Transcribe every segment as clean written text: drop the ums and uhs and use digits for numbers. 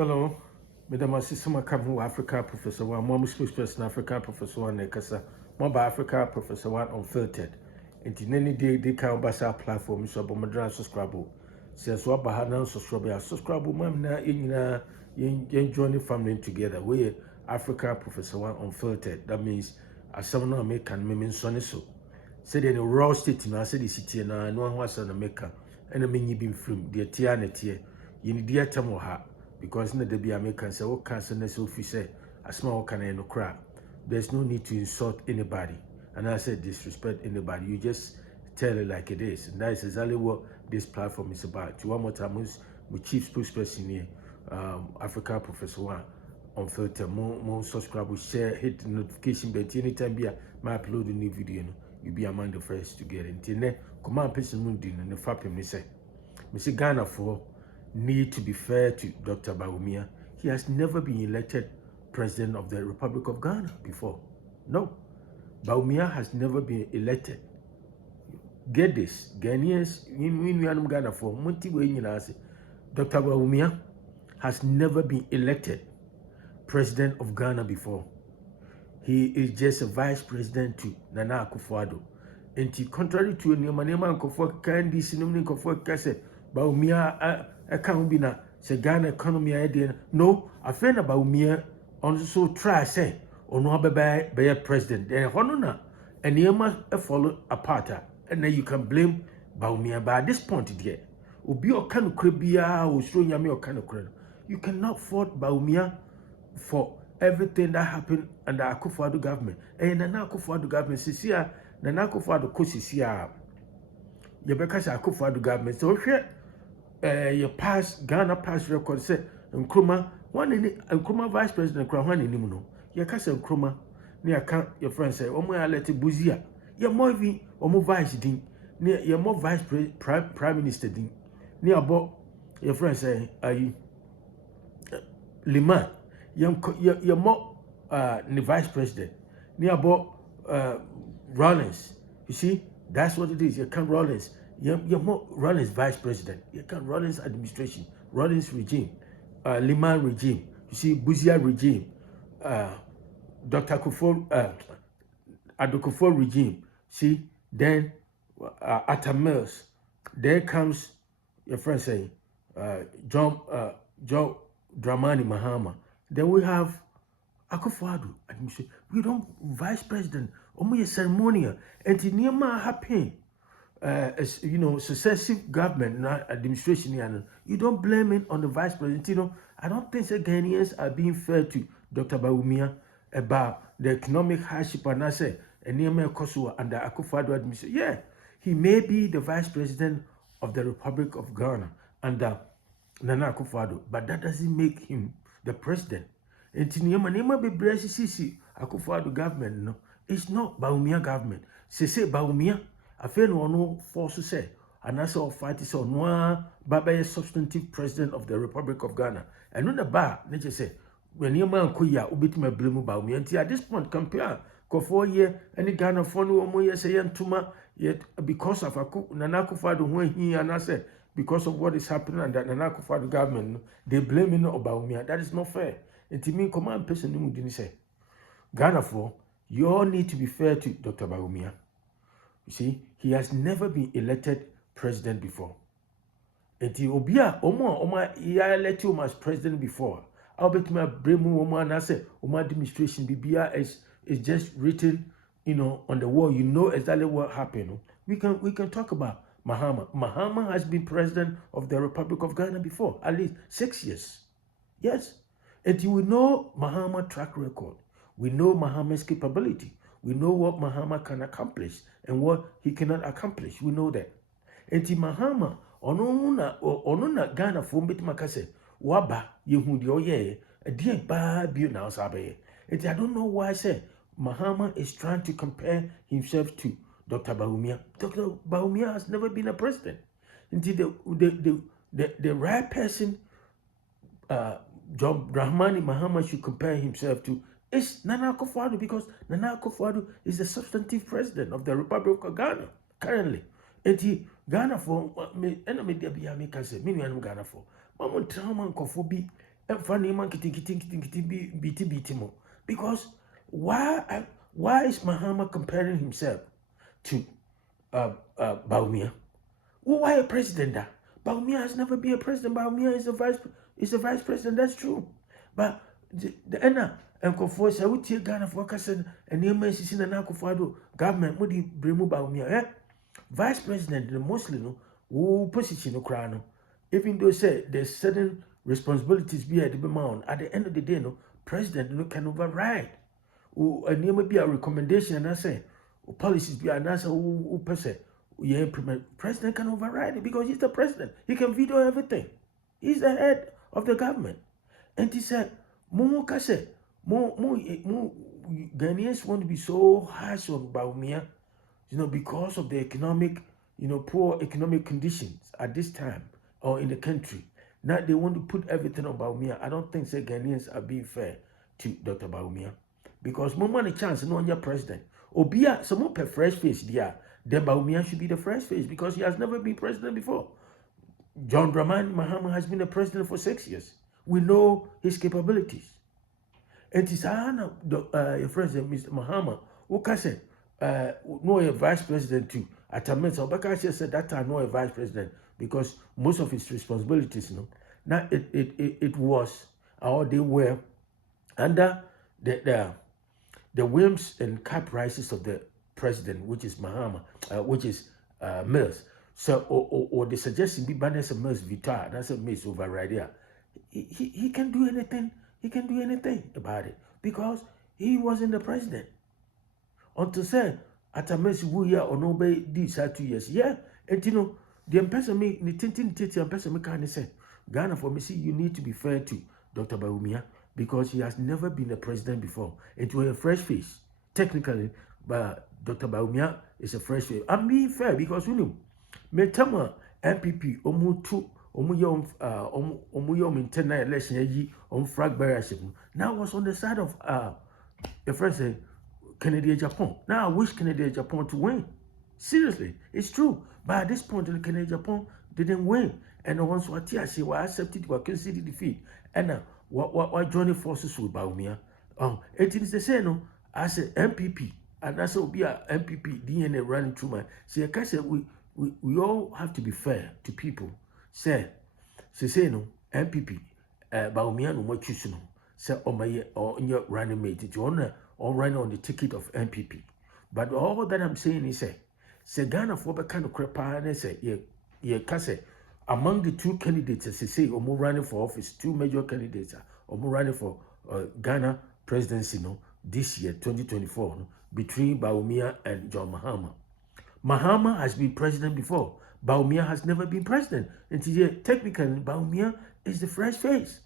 Hello, Madam Assisama Kamu Africa Professor One, Mom Spokesperson Africa Professor One, Nekasa, Maba Africa Professor One Unfiltered. And in any day, they can basa platform, so Bomadran subscribe. Says what Bahana subscribe, Mam na in joining family together. We Africa Professor One Unfiltered. That means as someone American, mean sonny so. Said in a raw state, and I said the city, and I know what's an America, and I mean you been film, dear Tiana Tier, you need dear Tamoha. Because na debi American say what cancer na so fi say asma can no cry. There's no need to insult anybody. And I said disrespect anybody. You just tell it like it is. And that is exactly what this platform is about. To one more time, my chief spokesperson here, Africa Professor One on filter. More subscribe, share, hit the notification bell. Anytime I upload a new video, you'll be among the first to get it. Until come on, person mundi and the fapim me say Ghanafoᴐ need to be fair to Dr. Bawumia. He has never been elected president of the Republic of Ghana before. No. Bawumia has never been elected. Get this. Ghanaians, in Ghanafoᴐ, Dr. Bawumia has never been elected president of Ghana before. He is just a vice president to Nana Addo. And contrary to Nima Nkofo Kandi Sinum Nkofo Kase, Bawumia can't be na se Ghana economy idea. No, I feel about Bawumia also try say or no be president. Then honor and Yama follow apart. And then you can blame Bawumia. But at this point there, Obi or can cribia or show yami or kind of credit. You cannot fault Bawumia for everything that happened under Akufo-Addo government. And Nana Akufo-Addo government Sisia, Nana Akufo-Addo Sisia. Yebeka say Akufo-Addo government. So your past Ghana past record say Nkrumah one in Nkrumah vice president Nkrumah in no. You can say Nkrumah near your friend say omo let Buzia. Your more even omo vice din near your more vice prime minister din near about your friend say Liman your more the vice president near about Rollins. You see, that's what it is. You can't Rollins. You're more Rollins vice president. You can Rollins administration, Rollins regime, Liman regime. You see, Buzia regime, Dr. Addo regime. See, then Atta Mills. There comes your friend saying, John Dramani Mahama. Then we have Akufo-Addo administration. We don't vice president. Omo ceremonial. And the Niyama happen. Successive government administration, you don't blame it on the vice president. I don't think that Ghanaians are being fair to Dr. Bawumia about the economic hardship and I say Niyama Kosovo under Akufo-Addo administration. Yeah, he may be the vice president of the Republic of Ghana under Nana Akufo-Addo, but that doesn't make him the president. And Niyama be Sisi Akufo-Addo government. No, it's not Bawumia government. Say Bawumia. I feel no force to say, and I saw fight is on one Baba substantive president of the Republic of Ghana. And on the bar, nature say, when your man Kuya, ubit me blame about me. Until at this point, compare go 4 years, any Ghanafoᴐ no more years a tuma, yet because of Nana Akufo-Addo when he and I said, because of what is happening under Nana Akufo-Addo government, they blame me about me. That is not fair. And to me, command person who didn't say, Ghanafoᴐ, you all need to be fair to Dr. Bawumia. You see, he has never been elected president before. And he obia Oma he elected him as president before. I'll bet my brain Oma and I say Oma administration BBA is just written, on the wall. You know exactly what happened. We can talk about Mahama. Mahama has been president of the Republic of Ghana before, at least 6 years. Yes. And you will know Mahama track record. We know Mahama's capability. We know what Mahama can accomplish and what he cannot accomplish. We know that. Enti Mahama, ono na Ghanafoᴐ bit makase, waba yehudi oye, a dear baby now sabe. Enti I don't know why I say Mahama is trying to compare himself to Dr. Bawumia. Dr. Bawumia has never been a president. Enti the right person, John Dramani Mahama should compare himself to it's Nana Akufo-Addo because Nana Akufo-Addo is the substantive president of the Republic of Ghana currently. And Ghanafoᴐ, enemy there be Ghanafoᴐ. Mamun trauma nkofo bi funny man biti mo. Because why is Mahama comparing himself to Bawumia? Why a president that? Bawumia has never been a president. Bawumia is a vice president. That's true. But the Enna and Kofor, I would take Ghanafoᴐ Kasan and the MSC Nana Addo government would Bremu Bawumia. Eh? Vice president, the Muslim, who position no crown. Even though say there's certain responsibilities be at the amount, at the end of the day, no president no can override. And there may be a recommendation, and I say, policies be an answer who person. Yeah, implement. President can override it because he's the president. He can veto everything. He's the head of the government. And he said, more Ghanaians want to be so harsh on Bawumia, because of the economic, poor economic conditions at this time or in the country. Now they want to put everything on Bawumia. I don't think say Ghanaians are being fair to Dr. Bawumia. Because more money chance no on your president. Obia, some more fresh face there. Then Bawumia should be the fresh face because he has never been president before. John Dramani Mahama has been a president for 6 years. We know his capabilities. And it's your friend Mr. Mahama, who can say, no a vice president too. At a minute, Obaka said that time no a vice president because most of his responsibilities, now it was, or they were under the whims and caprices of the president, which is Mahama, which is Mills. So, or the suggestion be banners and Mills Vitar, that's a Mills override here. He can do anything. He can do anything about it because he wasn't the president. Until say, at a Mills Wuya or nobody these 2 years. Yeah, and the person me, the tintin titi and person me can say, Ghana for me, see, you need to be fair to Dr. Bawumia because he has never been a president before. It was a fresh face. Technically, but Dr. Bawumia is a fresh face. I'm being fair because Metama MPP yom internal election flag bearership. Now was on the side of the friend said Canada Japan. Now I wish Canada Japan to win. Seriously, it's true. But at this point, the Canada Japan didn't win. And the ones who are here say were accepted, were considered defeat. And now what joining forces with Bawumia? It is the same, no. I said MPP, and that's will be a MPP DNA running through my. See, I can say we all have to be fair to people. Say no MPP, Bawumia no more choose no. Say my or in your running mate, it's on running on the ticket of MPP. But all that I'm saying is say Ghanafoᴐ be kind of crap and say yeah can say among the two candidates, as say running for office, two major candidates are running for Ghana presidency this year 2024 between Bawumia and John Mahama. Mahama has been president before. Bawumia has never been president. And technically, Bawumia is the fresh face.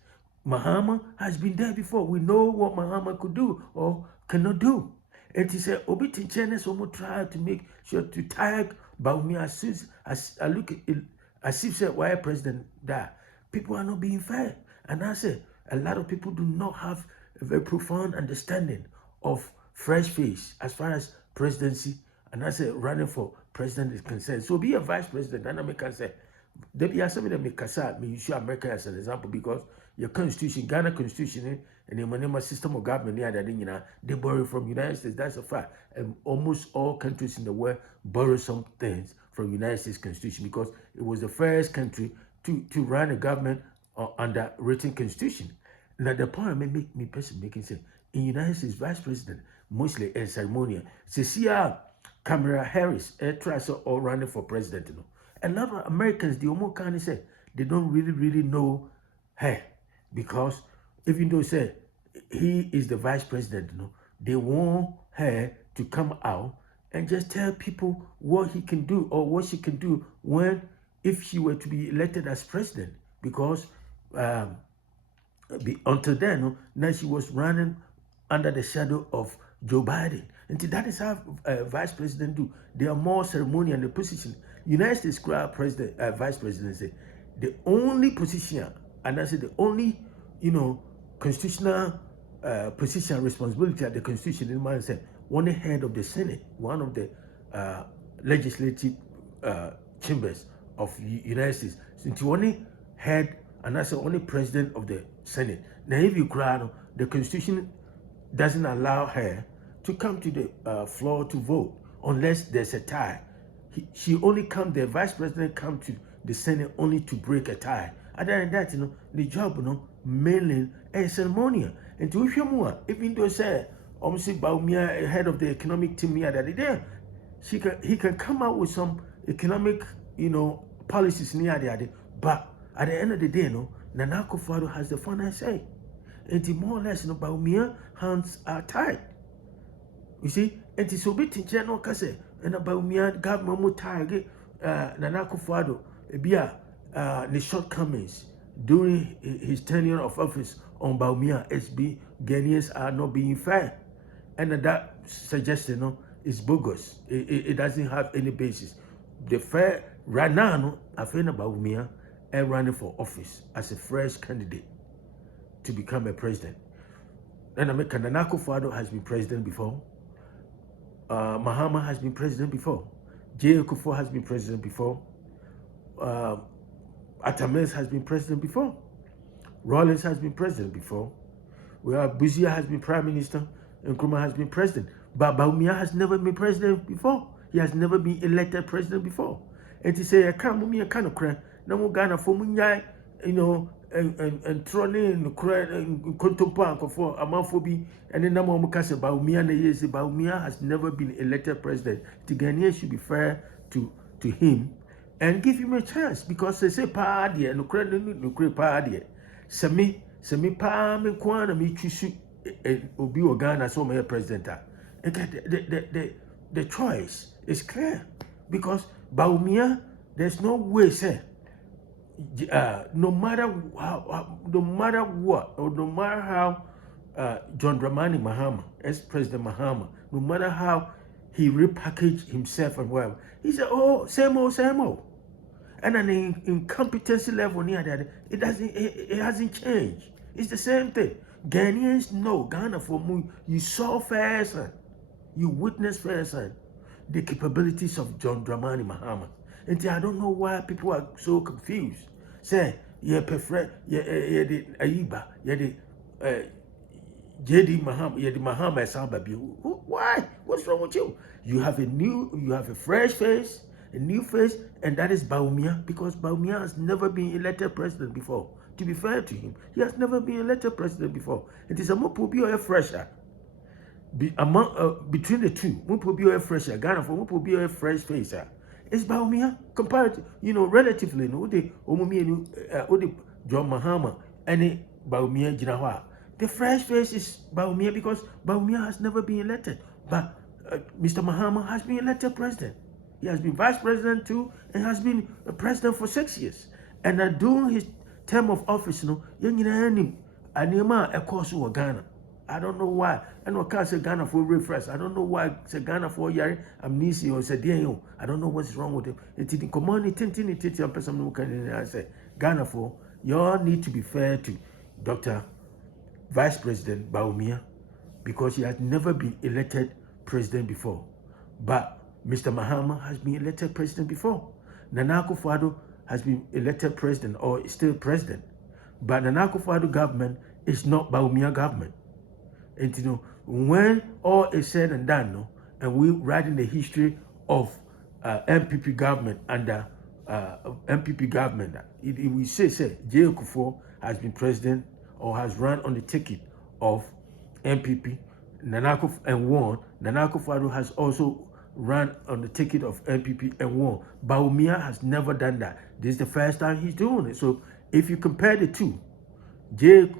Mahama has been there before. We know what Mahama could do or cannot do. And he said, Obitin Chenes almost tried to make sure to tag Bawumia as I look at it, as if said, why a president that people are not being fair. And I said, a lot of people do not have a very profound understanding of fresh face as far as presidency. And I said, running for president is concerned. So be a vice president, and I can say, there be some of them make Kasa, me use America as an example because your constitution, Ghana constitution, and the Manema system of government, they borrow from United States. That's a fact. And almost all countries in the world borrow some things from United States constitution because it was the first country to run a government under written constitution. Now the point make me person making sense. In United States, vice president mostly a ceremonial. Cecilia Kamala Harris, tries all running for president. A lot of Americans, the almost kind of say they don't really know her because even though say he is the vice president, they want her to come out and just tell people what he can do or what she can do if she were to be elected as president because until then, now she was running under the shadow of Joe Biden. And that is how vice president do. They are more ceremonial in the position. United States president, vice presidency, the only position, and I say the only, constitutional position responsibility at the constitution in mind said one head of the Senate, one of the legislative chambers of United States. Since you only head and that's the only president of the Senate. Now, if you cry, the Constitution doesn't allow her to come to the floor to vote unless there's a tie. She only come, the vice president come to the Senate only to break a tie. Other than that, the job, mainly a ceremonial. And to if you more, even though say, say Bawumia, head of the economic team here that there, he can come out with some economic, policies near the but at the end of the day, Nana Addo has the final say. And more or less, Bawumia hands are tied. You see, and it's a bit in general, Kase, and Bawumia government will target Nana Addo, the shortcomings during his tenure of office on Bawumia SB, Ghanaians are not being fair. And that suggestion is bogus. It doesn't have any basis. The fair right now, I feel Bawumia and running for office as a fresh candidate to become a president. And Nana Addo has been president before. Mahama has been president before. JDM has been president before. Atames has been president before. Rawlings has been president before. Buzia has been prime minister. And Nkrumah has been president. But Bawumia has never been president before. He has never been elected president before. And to say, I can't move me a kind of crap. No more Ghanafoᴐ, and Trone and Contempan for Amanphobi, and then Namo Mukasa Bawumia, Bawumia has never been elected president. The Ghanaians should be fair to him and give him a chance because they say, Pardy and Ukraine Pardy. Semi Pa me Kwana me Chusu Obi Ghana so my president. The choice is clear because Bawumia, there's no way, say. No matter what, or no matter how John Dramani Mahama, ex-President Mahama, no matter how he repackaged himself and whatever, he said, "Oh, same old." And an incompetency level near that, it hasn't changed. It's the same thing. Ghanaians know Ghanafoᴐ, you saw firsthand, you witnessed firsthand the capabilities of John Dramani Mahama. And I don't know why people are so confused. Say, you prefer, the Aiba, the JDM Mahama, the Mahama Sababi. Why? What's wrong with you? You have a fresh face, a new face, and that is Bawumia, because Bawumia has never been elected president before. To be fair to him, he has never been elected president before. It is a Mupubi or a fresher. Between the two, Mupubi or a fresher, Ghanafoᴐ, Mupubi or a fresh face. It's Bawumia compared, relatively, the John Mahama and Bawumia Jinawa. The fresh face is Bawumia because Bawumia has never been elected. But Mr. Mahama has been elected president. He has been vice president too and has been a president for 6 years. And during his term of office, Ghana. I don't know why. And I can't say Ghanafoᴐ refresh. I don't know why say Ghanafoᴐ yari amnesia or say DNO. I don't know what's wrong with him. It didn't come on it and person who can say Ghanafoᴐ, you all need to be fair to Dr. Vice President Bawumia because he has never been elected president before. But Mr. Mahama has been elected president before. Nana Addo has been elected president or is still president. But Nana Addo government is not Bawumia government. And when all is said and done, and we writing the history of MPP government under MPP government, we say Ghanafoᴐ has been president or has run on the ticket of MPP, and won. Nana Addo has also run on the ticket of MPP and won. Bawumia has never done that. This is the first time he's doing it. So if you compare the two, JD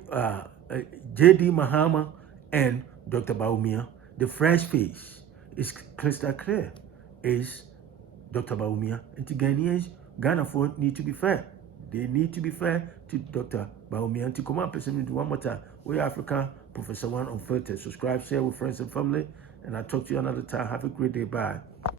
Mahama and Dr. Bawumia, the fresh face is crystal clear, is Dr. Bawumia. And to Ghanaians, Ghanafoᴐ need to be fair. They need to be fair to Dr. Bawumia. And to come up and one more time, we Africa, Professor One Unfiltered. Subscribe, share with friends and family, and I'll talk to you another time. Have a great day. Bye.